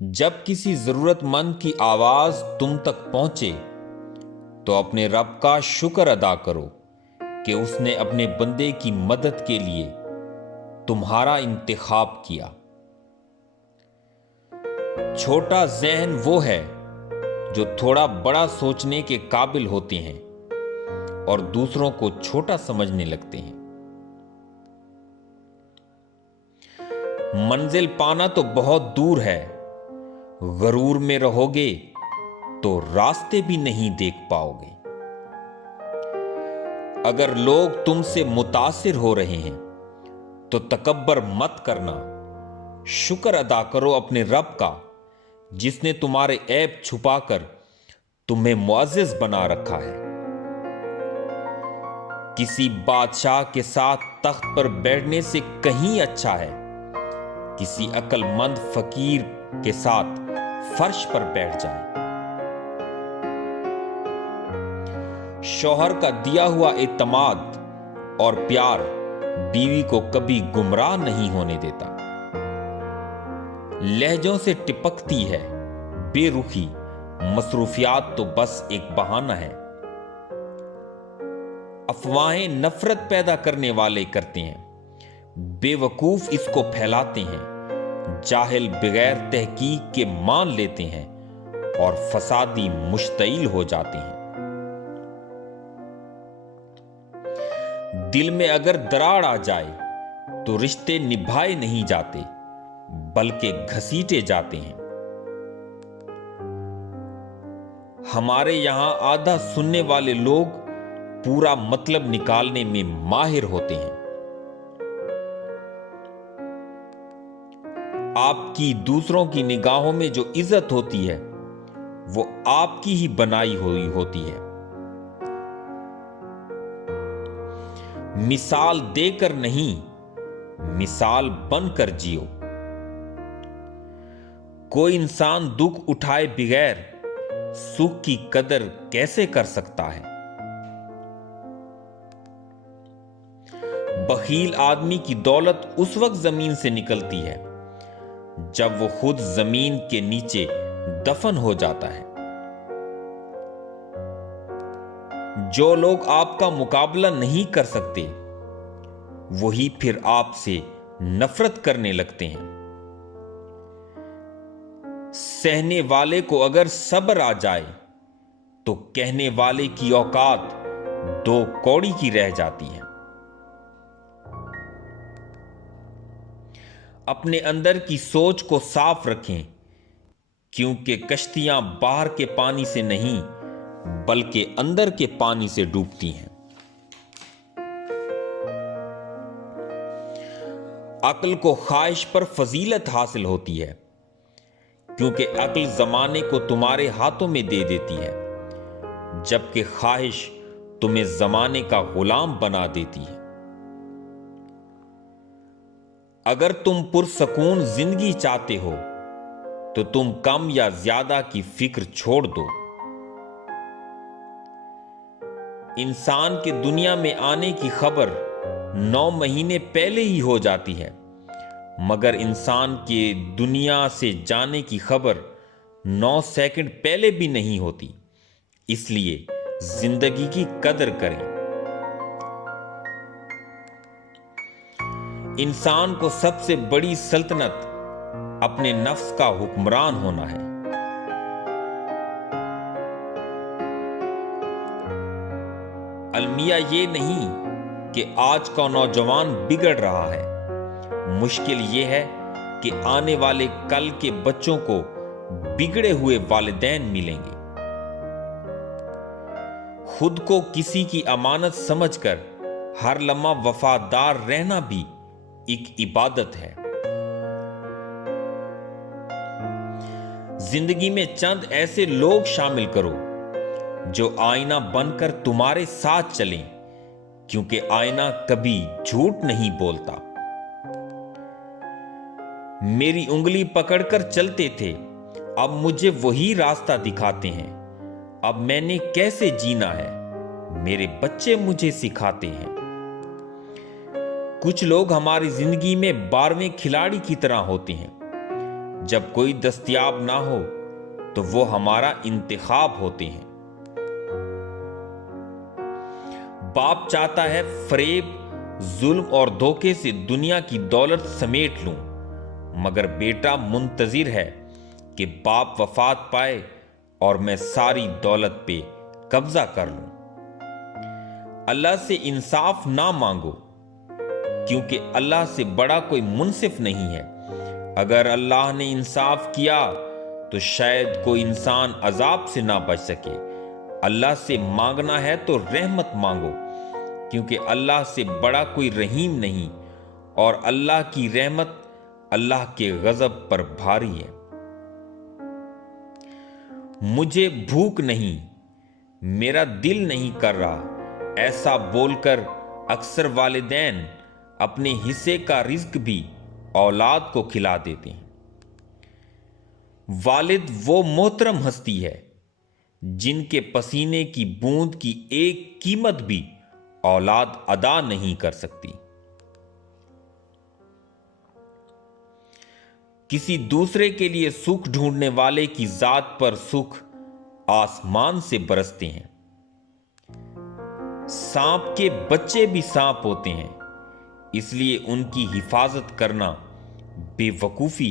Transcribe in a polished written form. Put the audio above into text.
جب کسی ضرورت مند کی آواز تم تک پہنچے تو اپنے رب کا شکر ادا کرو کہ اس نے اپنے بندے کی مدد کے لیے تمہارا انتخاب کیا۔ چھوٹا ذہن وہ ہے جو تھوڑا بڑا سوچنے کے قابل ہوتے ہیں اور دوسروں کو چھوٹا سمجھنے لگتے ہیں۔ منزل پانا تو بہت دور ہے، غرور میں رہو گے تو راستے بھی نہیں دیکھ پاؤ گے۔ اگر لوگ تم سے متاثر ہو رہے ہیں تو تکبر مت کرنا، شکر ادا کرو اپنے رب کا جس نے تمہارے عیب چھپا کر تمہیں معزز بنا رکھا ہے۔ کسی بادشاہ کے ساتھ تخت پر بیٹھنے سے کہیں اچھا ہے کسی عقل مند فقیر کے ساتھ فرش پر بیٹھ جائے۔ شوہر کا دیا ہوا اعتماد اور پیار بیوی کو کبھی گمراہ نہیں ہونے دیتا۔ لہجوں سے ٹپکتی ہے بے رخی، مصروفیات تو بس ایک بہانہ ہے۔ افواہیں نفرت پیدا کرنے والے کرتے ہیں، بے وقوف اس کو پھیلاتے ہیں، جاہل بغیر تحقیق کے مان لیتے ہیں اور فسادی مشتعل ہو جاتے ہیں۔ دل میں اگر دراڑ آ جائے تو رشتے نبھائے نہیں جاتے بلکہ گھسیٹے جاتے ہیں۔ ہمارے یہاں آدھا سننے والے لوگ پورا مطلب نکالنے میں ماہر ہوتے ہیں۔ آپ کی دوسروں کی نگاہوں میں جو عزت ہوتی ہے وہ آپ کی ہی بنائی ہوئی ہوتی ہے۔ مثال دے کر نہیں، مثال بن کر جیو۔ کوئی انسان دکھ اٹھائے بغیر سکھ کی قدر کیسے کر سکتا ہے؟ بخیل آدمی کی دولت اس وقت زمین سے نکلتی ہے جب وہ خود زمین کے نیچے دفن ہو جاتا ہے۔ جو لوگ آپ کا مقابلہ نہیں کر سکتے وہی پھر آپ سے نفرت کرنے لگتے ہیں۔ سہنے والے کو اگر صبر آ جائے تو کہنے والے کی اوقات دو کوڑی کی رہ جاتی ہے۔ اپنے اندر کی سوچ کو صاف رکھیں کیونکہ کشتیاں باہر کے پانی سے نہیں بلکہ اندر کے پانی سے ڈوبتی ہیں۔ عقل کو خواہش پر فضیلت حاصل ہوتی ہے کیونکہ عقل زمانے کو تمہارے ہاتھوں میں دے دیتی ہے جبکہ خواہش تمہیں زمانے کا غلام بنا دیتی ہے۔ اگر تم پرسکون زندگی چاہتے ہو تو تم کم یا زیادہ کی فکر چھوڑ دو۔ انسان کے دنیا میں آنے کی خبر 9 مہینے پہلے ہی ہو جاتی ہے مگر انسان کے دنیا سے جانے کی خبر 9 سیکنڈ پہلے بھی نہیں ہوتی، اس لیے زندگی کی قدر کریں۔ انسان کو سب سے بڑی سلطنت اپنے نفس کا حکمران ہونا ہے۔ المیہ یہ نہیں کہ آج کا نوجوان بگڑ رہا ہے، مشکل یہ ہے کہ آنے والے کل کے بچوں کو بگڑے ہوئے والدین ملیں گے۔ خود کو کسی کی امانت سمجھ کر ہر لمحہ وفادار رہنا بھی ایک عبادت ہے۔ زندگی میں چند ایسے لوگ شامل کرو جو آئینہ بن کر تمہارے ساتھ چلیں کیونکہ آئینہ کبھی جھوٹ نہیں بولتا۔ میری انگلی پکڑ کر چلتے تھے، اب مجھے وہی راستہ دکھاتے ہیں۔ اب میں نے کیسے جینا ہے میرے بچے مجھے سکھاتے ہیں۔ کچھ لوگ ہماری زندگی میں 12ویں کھلاڑی کی طرح ہوتے ہیں، جب کوئی دستیاب نہ ہو تو وہ ہمارا انتخاب ہوتے ہیں۔ باپ چاہتا ہے فریب، ظلم اور دھوکے سے دنیا کی دولت سمیٹ لوں، مگر بیٹا منتظر ہے کہ باپ وفات پائے اور میں ساری دولت پہ قبضہ کر لوں۔ اللہ سے انصاف نہ مانگو، کیونکہ اللہ سے بڑا کوئی منصف نہیں ہے۔ اگر اللہ نے انصاف کیا تو شاید کوئی انسان عذاب سے نہ بچ سکے۔ اللہ سے مانگنا ہے تو رحمت مانگو، کیونکہ اللہ سے بڑا کوئی رحیم نہیں، اور اللہ کی رحمت اللہ کے غضب پر بھاری ہے۔ مجھے بھوک نہیں، میرا دل نہیں کر رہا، ایسا بول کر اکثر والدین اپنے حصے کا رزق بھی اولاد کو کھلا دیتے ہیں۔ والد وہ محترم ہستی ہے جن کے پسینے کی بوند کی ایک قیمت بھی اولاد ادا نہیں کر سکتی۔ کسی دوسرے کے لیے سکھ ڈھونڈنے والے کی ذات پر سکھ آسمان سے برستے ہیں۔ سانپ کے بچے بھی سانپ ہوتے ہیں، اس لیے ان کی حفاظت کرنا بے وقوفی ہے۔